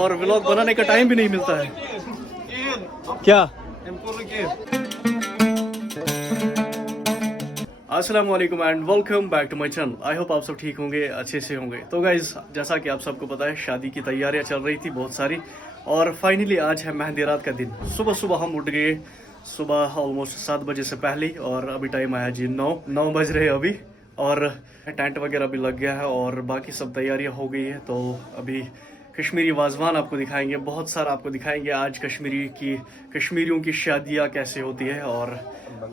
और व्लॉग बनाने का टाइम भी नहीं मिलता है। क्या? अस्सलाम वालेकुम and welcome back to my channel. I hope आप सब ठीक होंगे, अच्छे से होंगे। तो गाइज, जैसा कि आप सबको पता है, शादी की तैयारियां चल रही थी बहुत सारी, और फाइनली आज है मेहंदी रात का दिन। सुबह सुबह हम उठ गए, सुबह ऑलमोस्ट 7 बजे से पहले, और अभी टाइम आया जी 9 बज रहे हैं अभी, और टेंट वगैरह भी लग गया है और बाकी सब तैयारियां हो गई है। तो अभी कश्मीरी वाजवान आपको दिखाएंगे, बहुत सारा आपको दिखाएंगे आज कश्मीरियों की शादियाँ कैसे होती है, और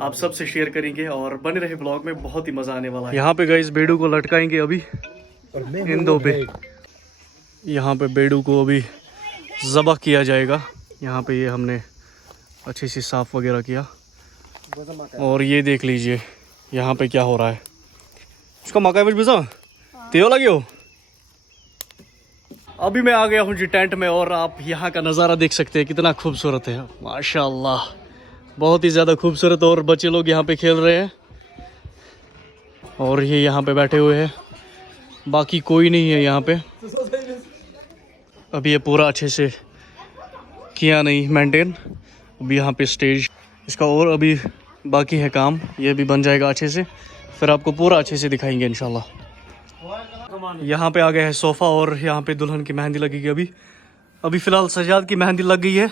आप सबसे शेयर करेंगे। और बने रहे ब्लॉग में, बहुत ही मजा आने वाला है। यहाँ पे गाइस बेडू को लटकाएंगे अभी इन दो पे। यहाँ पे बेडू को अभी ज़बह किया जाएगा। यहाँ पे ये हमने अच्छे से साफ वगैरह किया, और ये देख लीजिए यहाँ पे क्या हो रहा है। उसका मकाई बज बिजा तेल लगे हो। अभी मैं आ गया हूँ जी टेंट में, और आप यहाँ का नज़ारा देख सकते हैं, कितना खूबसूरत है माशाल्लाह, बहुत ही ज़्यादा खूबसूरत। और बच्चे लोग यहाँ पे खेल रहे हैं, और ये यहाँ पे बैठे हुए हैं, बाकी कोई नहीं है यहाँ पे। अभी ये पूरा अच्छे से किया नहीं मेंटेन। अभी यहाँ पे स्टेज इसका और अभी बाकी है काम, ये भी बन जाएगा अच्छे से, फिर आपको पूरा अच्छे से दिखाएंगे इंशाल्लाह। यहाँ पे आ गया है सोफ़ा, और यहाँ पे दुल्हन की मेहंदी लगेगी। अभी फ़िलहाल सजाद की मेहंदी लग गई है,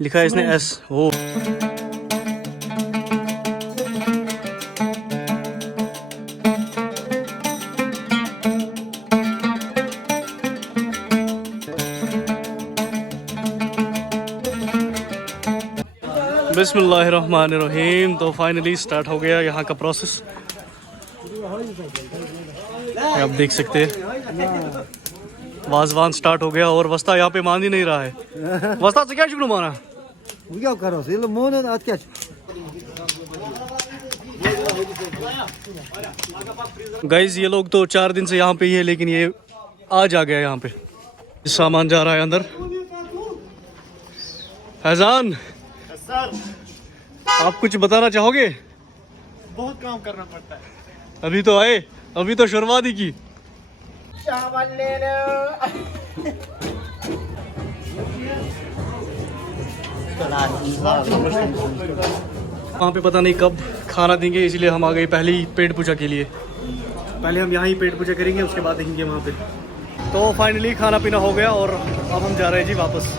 लिखा है इसने एस हो। बिस्मिल्लाहिर्रहमानिर्रहीम। तो फाइनली स्टार्ट हो गया यहाँ का प्रोसेस, आप देख सकते हैं वाजवान स्टार्ट हो गया। और वस्ता यहाँ पे मान ही नहीं रहा है। वस्ता से क्या शुरू माना गाइज, ये लोग तो 4 दिन से यहाँ पे ही है, लेकिन ये आज आ गया यहाँ पे। सामान जा रहा है अंदर। फैजान, आप कुछ बताना चाहोगे? बहुत काम करना पड़ता है। अभी तो आए, अभी तो शुरुआत ही की। वहाँ पे पता नहीं कब खाना देंगे, इसलिए हम आ गए पहले ही पेट पूजा के लिए। पहले हम यहाँ ही पेट पूजा करेंगे, उसके बाद देखेंगे वहाँ पे। तो फाइनली खाना पीना हो गया, और अब हम जा रहे हैं जी वापस।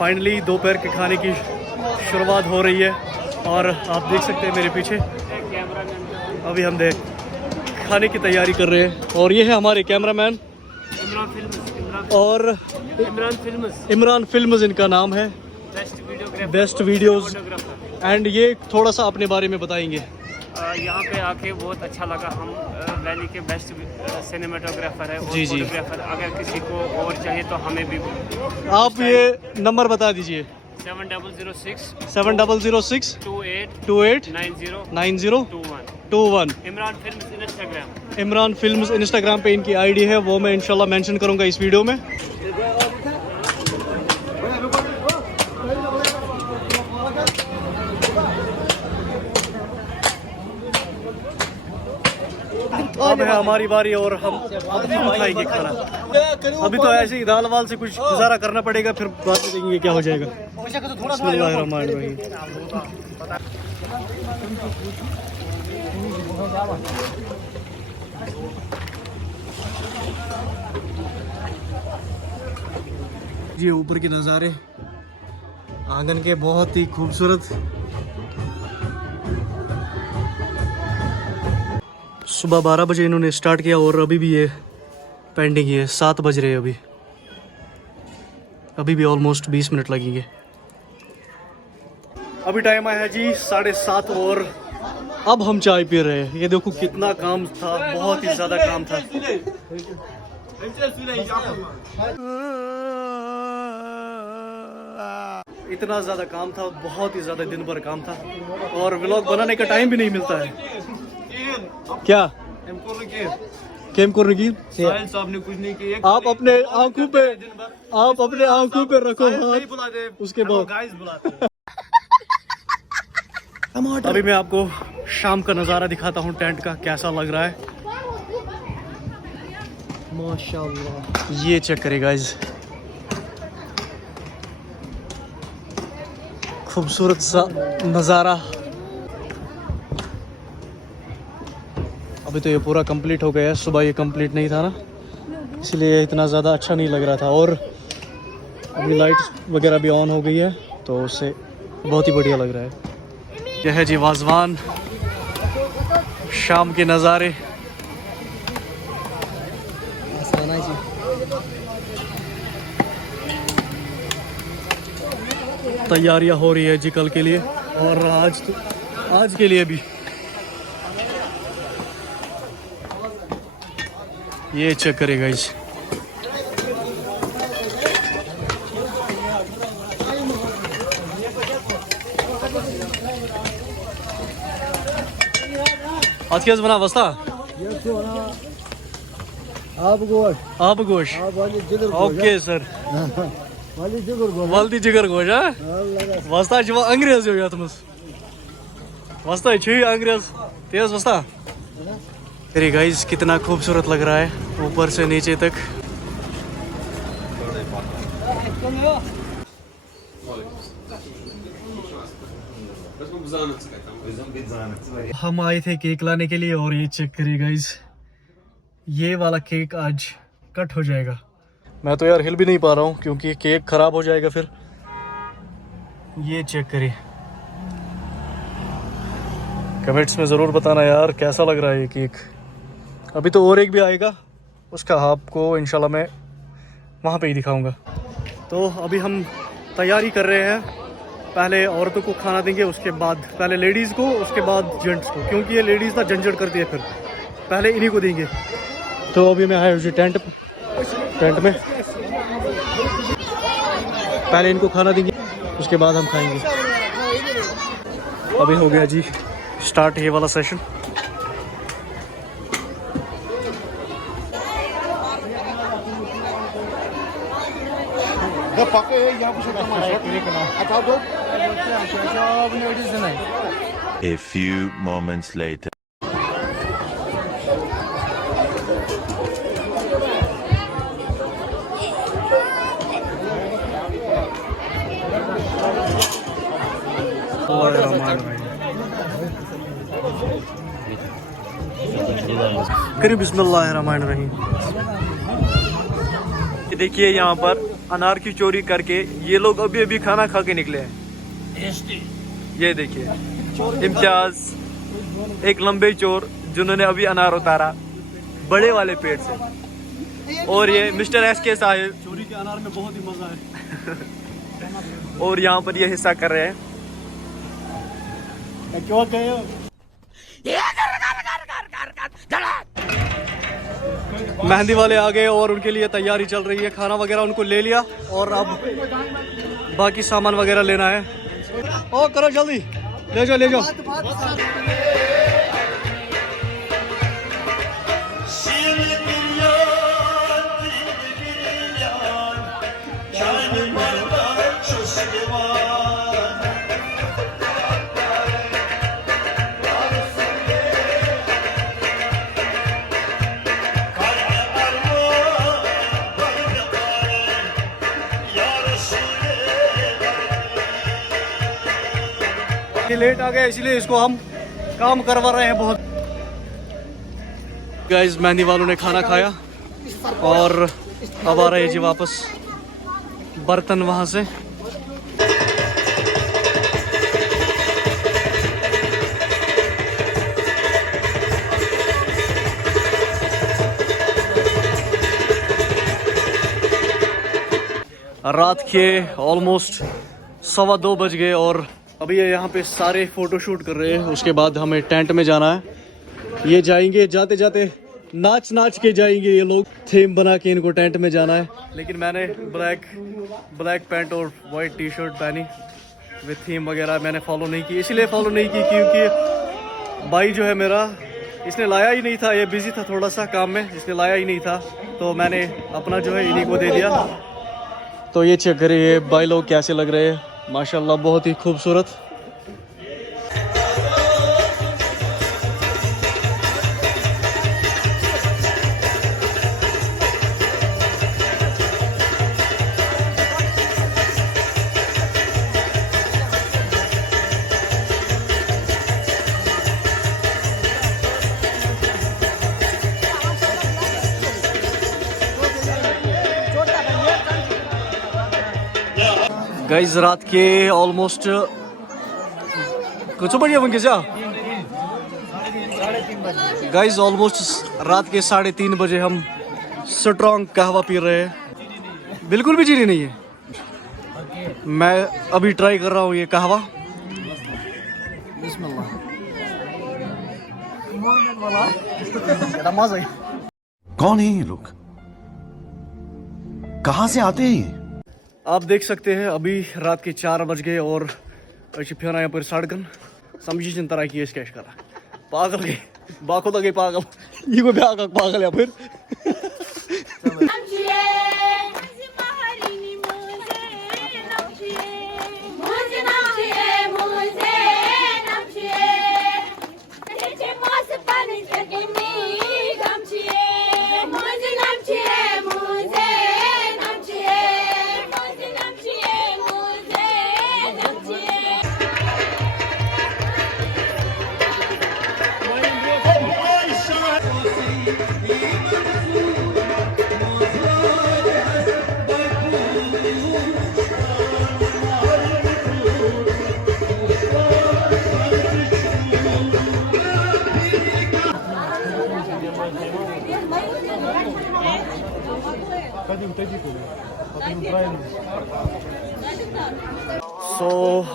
फाइनली दोपहर के खाने की शुरुआत हो रही है, और आप देख सकते हैं मेरे पीछे अभी हम खाने की तैयारी कर रहे हैं। और ये है हमारे कैमरामैन और इमरान फिल्म्स इनका नाम है, बेस्ट वीडियोस। एंड ये थोड़ा सा अपने बारे में बताएंगे। यहाँ पे आके बहुत अच्छा लगा। हम वैली के बेस्ट सिनेमाटोग्राफर है और जी जी। फोटोग्राफर। अगर किसी को और चाहिए तो हमें भी आप ये नंबर बता दीजिए। 7006 28 90 21। Imran films Instagram. Imran films Instagram पे इनकी आईडी है, वो मैं इंशाल्लाह मेंशन करूंगा इस वीडियो में। अब है हमारी बारी, और अब हम खाएंगे खाना। अभी तो ऐसे ही दाल वाल से कुछ गुजारा करना पड़ेगा, फिर बाद में देखेंगे क्या हो जाएगा। बिस्मिल्लाहिर्रहमानिर्रहीम। जी ऊपर के नज़ारे आंगन के बहुत ही खूबसूरत। सुबह 12 बजे इन्होंने स्टार्ट किया, और अभी भी ये पेंडिंग ही है। 7 बज रहे हैं अभी भी ऑलमोस्ट 20 मिनट लगेंगे। अभी टाइम आया है जी 7:30, और अब हम चाय पी रहे हैं। ये देखो कितना काम था, बहुत ही ज़्यादा काम था। इतना ज़्यादा काम था, बहुत ही ज़्यादा दिन भर काम था, और व्लॉग बनाने का टाइम भी नहीं मिलता है। क्या केम करने की साहिल साहब ने कुछ नहीं किया। आप अपने आंखों पे रखो हाथ, बुलाते उसके बाद गाइस बुलाते। अभी मैं आपको शाम का नज़ारा दिखाता हूँ टेंट का, कैसा लग रहा है। माशाल्लाह, ये चेक करें गाइस, खूबसूरत सा नज़ारा। अभी तो ये पूरा कंप्लीट हो गया है, सुबह ये कंप्लीट नहीं था ना, इसलिए इतना ज़्यादा अच्छा नहीं लग रहा था। और अभी लाइट वगैरह भी ऑन हो गई है, तो उससे बहुत ही बढ़िया लग रहा है। यह है जी वाजवान, शाम के नज़ारे। तैयारियां हो रही है जी कल के लिए, और आज के लिए भी। ये चेक करेगा इस आज क्या बना वस्ता आप गोश ओके सर वालदी जिगर गोश वस्ता अंग्रेज हो यथ मज वस्ता अंग्रेज तेज वस्ता। अरे गाइस, कितना खूबसूरत लग रहा है ऊपर से नीचे तक। हम आए थे केक लाने के लिए, और ये चेक करिए गाइस, ये वाला केक आज कट हो जाएगा। मैं तो यार हिल भी नहीं पा रहा हूँ क्योंकि केक खराब हो जाएगा फिर। ये चेक करिए, कमेंट्स में ज़रूर बताना यार कैसा लग रहा है ये केक। अभी तो और एक भी आएगा, उसका आपको इंशाल्लाह मैं वहाँ पे ही दिखाऊंगा। तो अभी हम तैयारी कर रहे हैं, पहले औरतों को खाना देंगे, उसके बाद पहले लेडीज़ को, उसके बाद जेंट्स को, क्योंकि ये लेडीज़ ना झंझट करती है, फिर पहले इन्हीं को देंगे। तो अभी मैं आया हूँ टेंट में, पहले इनको खाना देंगे, उसके बाद हम खाएंगे। अभी हो गया जी स्टार्ट ये वाला session. A few moments later. करीब बिस्मिल्लाहिर्रहमानिर्रहीम। देखिए यहाँ पर अनार की चोरी करके ये लोग अभी अभी खाना खा के निकले हैं। ये देखिए इम्तियाज, एक लंबे चोर जिन्होंने अभी अनार उतारा बड़े वाले पेड़ से, और ये मिस्टर एस के साहिब, चोरी के अनार में बहुत ही मजा है। और यहाँ पर ये हिस्सा कर रहे हैं। क्यों गए? मेहंदी वाले आ गए और उनके लिए तैयारी चल रही है, खाना वगैरह उनको ले लिया, और अब बाकी सामान वगैरह लेना है। ओ करो जल्दी, ले जाओ ले जाओ। लेट आ गए इसलिए इसको हम काम करवा रहे हैं बहुत। गाइस, मेहंदी वालों ने खाना खाया और अब आ रहे हैं जी वापस बर्तन वहां से। रात के ऑलमोस्ट 1:15 बज गए और अभी ये यहाँ पे सारे फ़ोटो शूट कर रहे हैं। उसके बाद हमें टेंट में जाना है। ये जाएंगे, जाते जाते नाच नाच के जाएंगे ये लोग, थीम बना के इनको टेंट में जाना है। लेकिन मैंने ब्लैक पैंट और वाइट टी शर्ट पहनी विद थीम वगैरह मैंने फॉलो नहीं की, इसीलिए फॉलो नहीं की क्योंकि भाई जो है मेरा इसने लाया ही नहीं था, ये बिजी था थोड़ा सा काम में, इसने लाया ही नहीं था, तो मैंने अपना जो है इन्हीं को दे दिया। तो ये चेक करिए भाई लोग कैसे लग रहे हैं, माशाल्लाह बहुत ही खूबसूरत। गाइस रात के ऑलमोस्ट कुछ बढ़िया बन गया गाइस, ऑलमोस्ट रात के 3:30 बजे हम स्ट्रॉन्ग कहवा पी रहे हैं, बिल्कुल भी चीनी नहीं है। मैं अभी ट्राई कर रहा हूँ ये कहवा। कौन है ये लोग, कहां से आते हैं ये? आप देख सकते हैं अभी रात के 4 बज गए और यहाँ पर सड़कन समझी तरह की कैश करा पागल गए बाको तो गए पागल ये को ब्याह पागल या फिर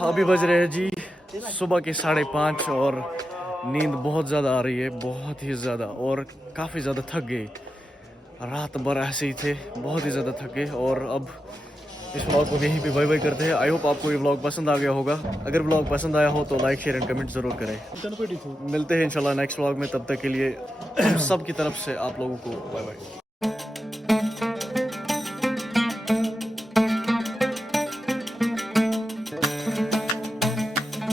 अभी बज रहे हैं जी सुबह के 5:30 और नींद बहुत ज़्यादा आ रही है, बहुत ही ज़्यादा, और काफ़ी ज़्यादा थक गए। रात भर ऐसे ही थे, बहुत ही ज़्यादा थक गए। और अब इस व्लॉग को यहीं पे बाय बाय करते हैं। आई होप आपको ये व्लॉग पसंद आ गया होगा। अगर व्लॉग पसंद आया हो तो लाइक शेयर एंड कमेंट ज़रूर करें। मिलते हैं इंशाल्लाह नेक्स्ट व्लॉग में, तब तक के लिए सब की तरफ से आप लोगों को बाय बाय।